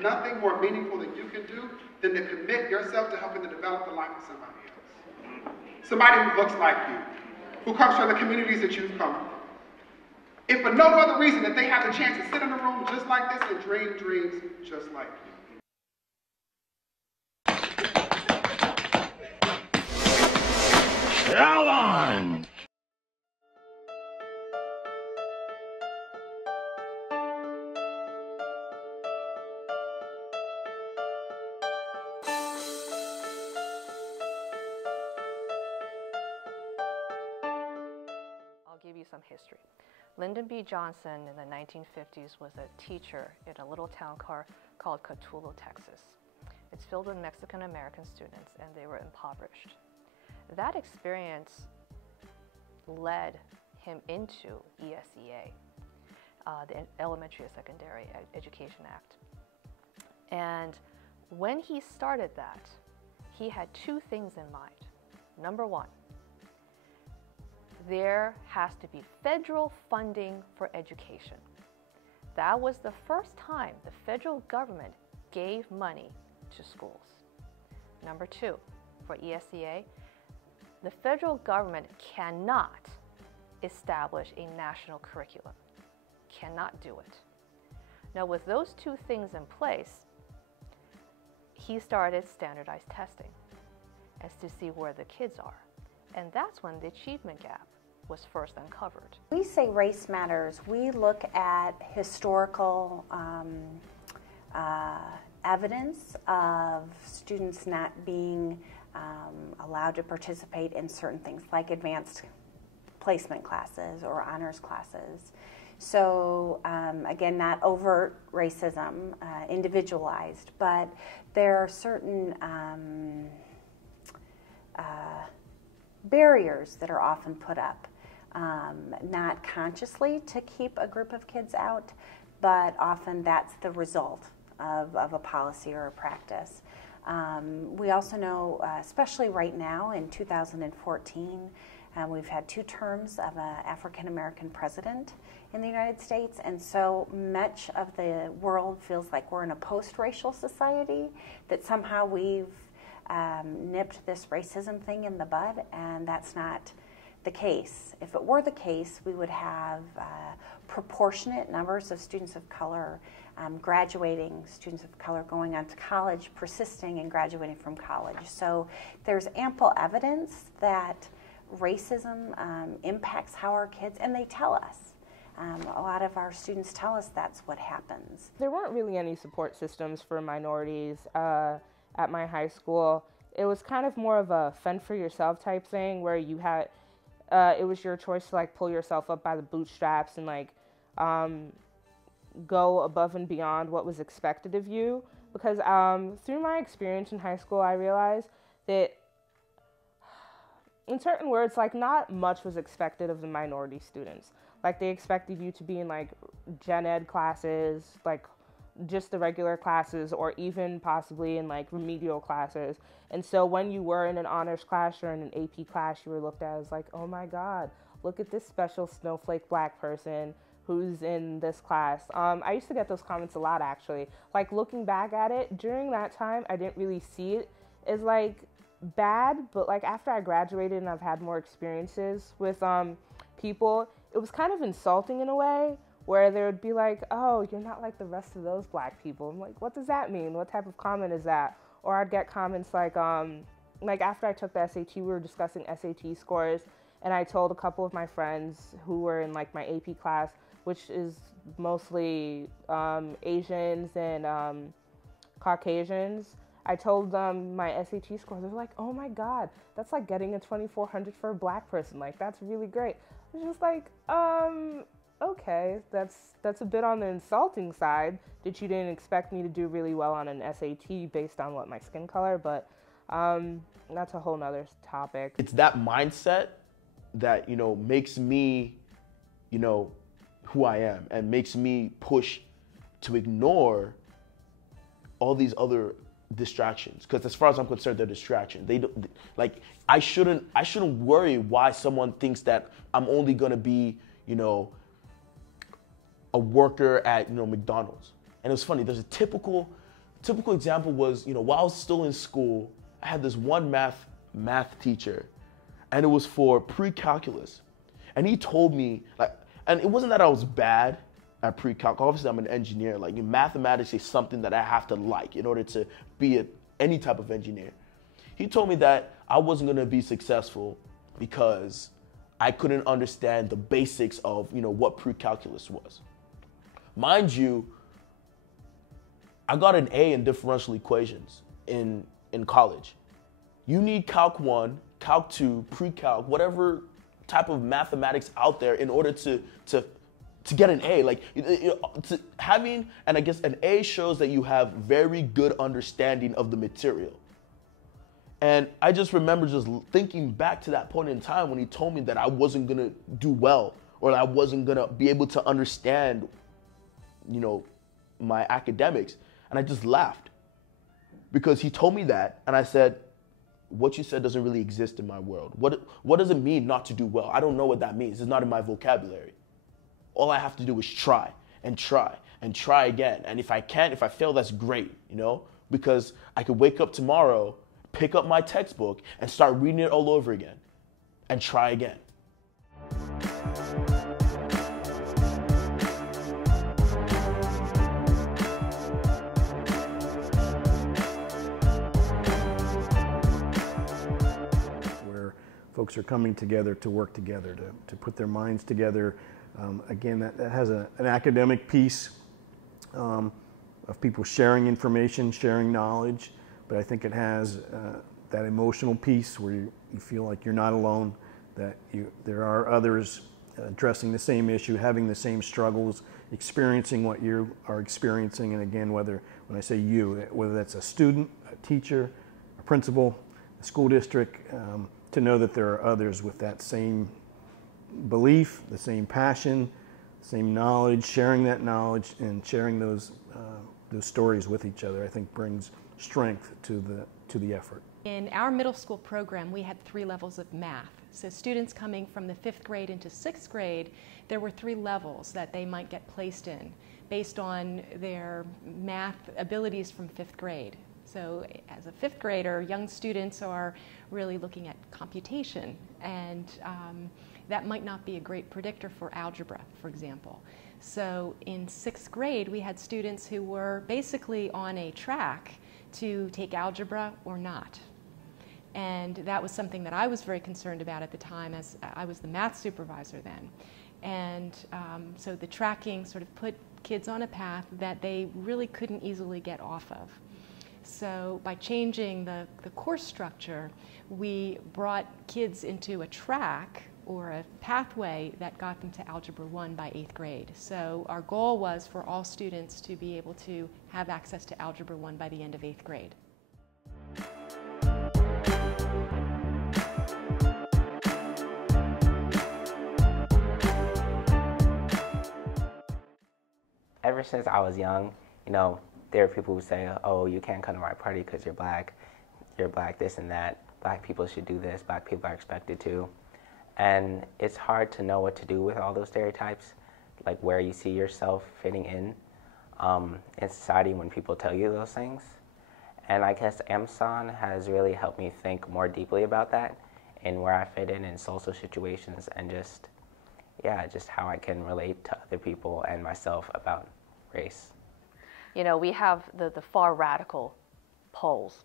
nothing more meaningful that you can do than to commit yourself to helping to develop the life of somebody else. Somebody who looks like you, who comes from the communities that you've come from. If for no other reason that they have the chance to sit in a room just like this and dream dreams just like you. Ellen! I'll give you some history. Lyndon B. Johnson in the 1950s was a teacher in a little town called Cthulhu, Texas. It's filled with Mexican-American students, and they were impoverished. That experience led him into ESEA, the Elementary and Secondary Education Act. And when he started that, he had two things in mind. Number one, there has to be federal funding for education. That was the first time the federal government gave money to schools. Number two, for ESEA, the federal government cannot establish a national curriculum, cannot do it. Now, with those two things in place, he started standardized testing as to see where the kids are. And that's when the achievement gap was first uncovered. We say race matters. We look at historical evidence of students not being allowed to participate in certain things like advanced placement classes or honors classes. So again, not overt racism, individualized, but there are certain barriers that are often put up, not consciously to keep a group of kids out, but often that's the result of a policy or a practice. We also know, especially right now in 2014, we've had 2 terms of an African-American president in the United States, and so much of the world feels like we're in a post-racial society, that somehow we've nipped this racism thing in the bud, and that's not the case. If it were the case, we would have proportionate numbers of students of color graduating, students of color going on to college, persisting and graduating from college. So there's ample evidence that racism impacts how our kids, and they tell us. A lot of our students tell us that's what happens. There weren't really any support systems for minorities at my high school. It was kind of more of a fend for yourself type thing where you had, it was your choice to like pull yourself up by the bootstraps and like go above and beyond what was expected of you. Because through my experience in high school, I realized that in certain words, like not much was expected of the minority students. Like they expected you to be in like gen ed classes, like just the regular classes, or even possibly in like remedial classes. And so when you were in an honors class or in an AP class, you were looked at as like, oh my God, look at this special snowflake black person who's in this class. I used to get those comments a lot actually. Like looking back at it, during that time, I didn't really see it as like bad, but like after I graduated and I've had more experiences with people, it was kind of insulting in a way, where they would be like, oh, you're not like the rest of those black people. I'm like, what does that mean? What type of comment is that? Or I'd get comments like after I took the SAT, we were discussing SAT scores, and I told a couple of my friends who were in like my AP class, which is mostly Asians and Caucasians. I told them my SAT score. They were like, oh my God, that's like getting a 2400 for a black person. Like, that's really great. I was just like, okay, that's a bit on the insulting side that you didn't expect me to do really well on an SAT based on what my skin color, but that's a whole nother topic. It's that mindset that, you know, makes me, you know, who I am and makes me push to ignore all these other distractions, because as far as I'm concerned, they're distractions. They don't, like, I shouldn't worry why someone thinks that I'm only gonna be, you know, a worker at, you know, McDonald's. And it was funny, there's a typical typical example was, while I was still in school, I had this one math teacher, and it was for pre-calculus. And he told me, and it wasn't that I was bad at pre-calc. Obviously, I'm an engineer. Mathematics is something that I have to like in order to be any type of engineer. He told me that I wasn't gonna be successful because I couldn't understand the basics of, what pre-calculus was. Mind you, I got an A in differential equations in college. You need Calc 1, Calc 2, pre-calc, whatever type of mathematics out there in order to get an A. And I guess an A shows that you have very good understanding of the material. And I just remember just thinking back to that point in time when he told me that I wasn't gonna do well, or that I wasn't gonna be able to understand, my academics. And I just laughed because he told me that, and I said, what you said doesn't really exist in my world. What does it mean not to do well? I don't know what that means. It's not in my vocabulary. All I have to do is try and try and try again. And if I fail, that's great, because I could wake up tomorrow, pick up my textbook, and start reading it all over again and try again. Folks are coming together to work together, to put their minds together. Again, that has an academic piece of people sharing information, sharing knowledge, but I think it has that emotional piece where you feel like you're not alone, that there are others addressing the same issue, having the same struggles, experiencing what you are experiencing. And again, when I say you, whether that's a student, a teacher, a principal, a school district, to know that there are others with that same belief, the same passion, same knowledge, sharing that knowledge and sharing those stories with each other, I think brings strength to the effort. In our middle school program, we had 3 levels of math. So students coming from the 5th grade into 6th grade, there were 3 levels that they might get placed in based on their math abilities from 5th grade. So as a 5th grader, young students are really looking at computation, and that might not be a great predictor for algebra, for example. So in 6th grade, we had students who were basically on a track to take algebra or not. And that was something that I was very concerned about at the time, as I was the math supervisor then. And so the tracking sort of put kids on a path that they really couldn't easily get off of. So by changing the course structure, we brought kids into a track or a pathway that got them to Algebra 1 by 8th grade. So our goal was for all students to be able to have access to Algebra 1 by the end of 8th grade. Ever since I was young, there are people who say, oh, you can't come to my party because you're black, this and that. Black people should do this, black people are expected to. And it's hard to know what to do with all those stereotypes, like where you see yourself fitting in society when people tell you those things. And I guess Amazon has really helped me think more deeply about that and where I fit in social situations, and just how I can relate to other people and myself about race. We have the far radical polls.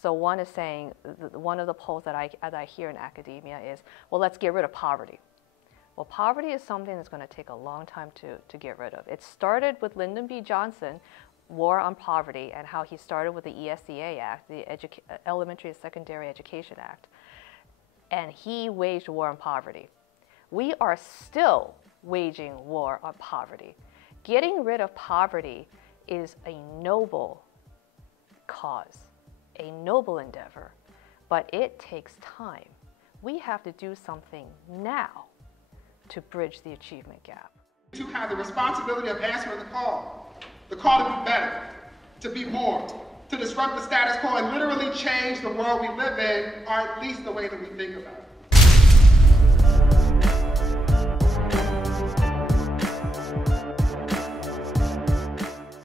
So one is saying, one of the polls that I hear in academia is, well, let's get rid of poverty. Well, poverty is something that's going to take a long time to get rid of. It started with Lyndon B. Johnson, War on Poverty, and how he started with the ESEA Act, the Elementary and Secondary Education Act. And he waged war on poverty. We are still waging war on poverty. Getting rid of poverty is a noble cause, a noble endeavor, but it takes time. We have to do something now to bridge the achievement gap. To have the responsibility of answering the call to be better, to be more, to disrupt the status quo and literally change the world we live in, or at least the way that we think about it.